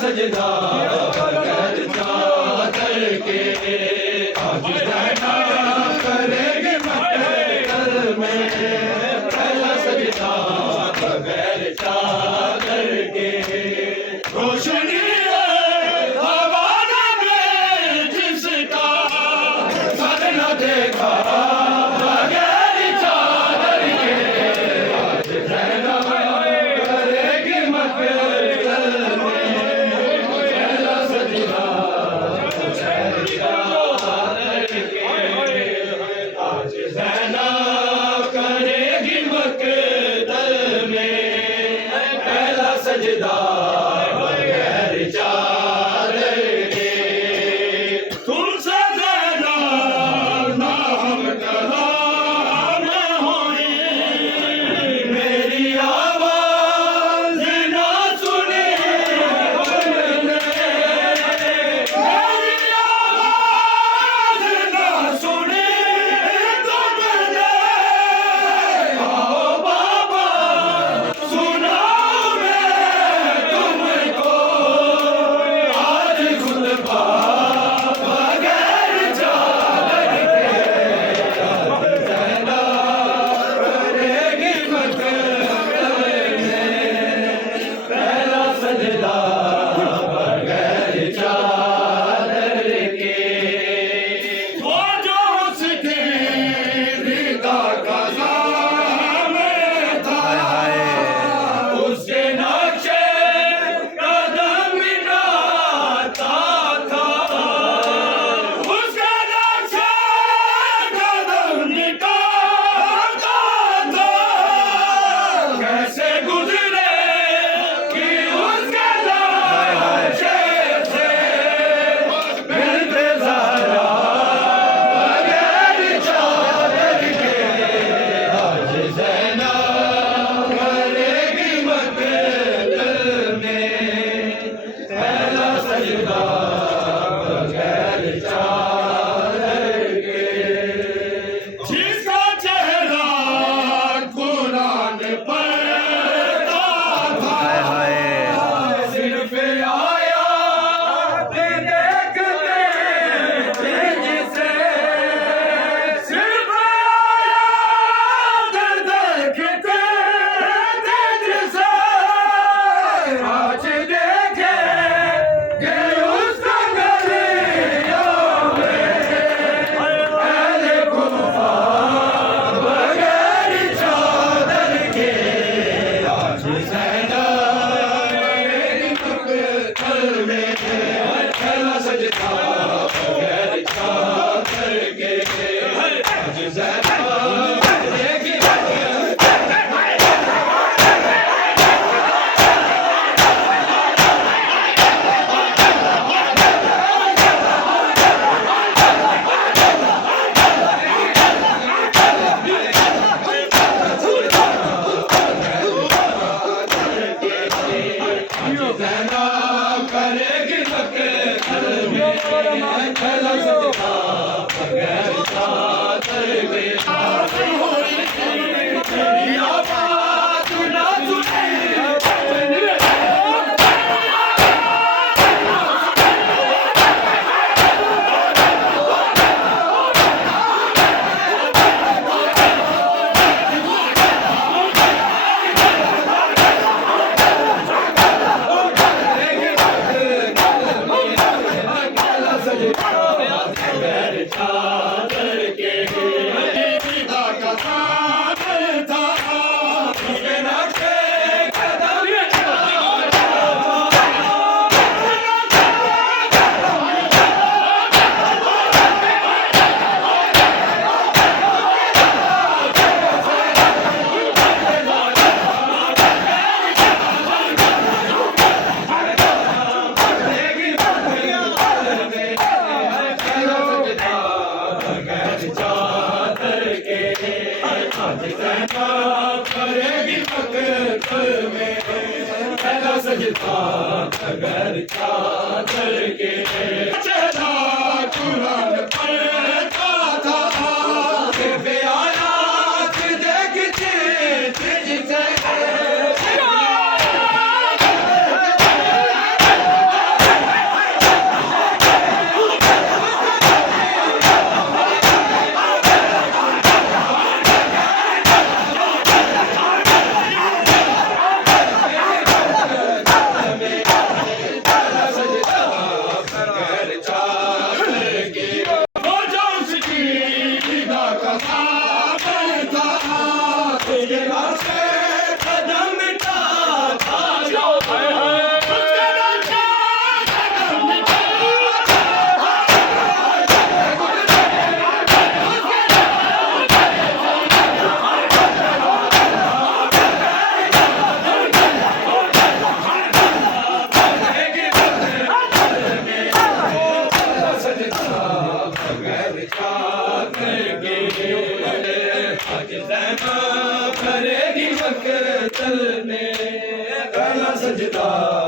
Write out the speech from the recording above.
سجدہ کر کے 아. सजता नगर का दर के चला कुरान पर सजदा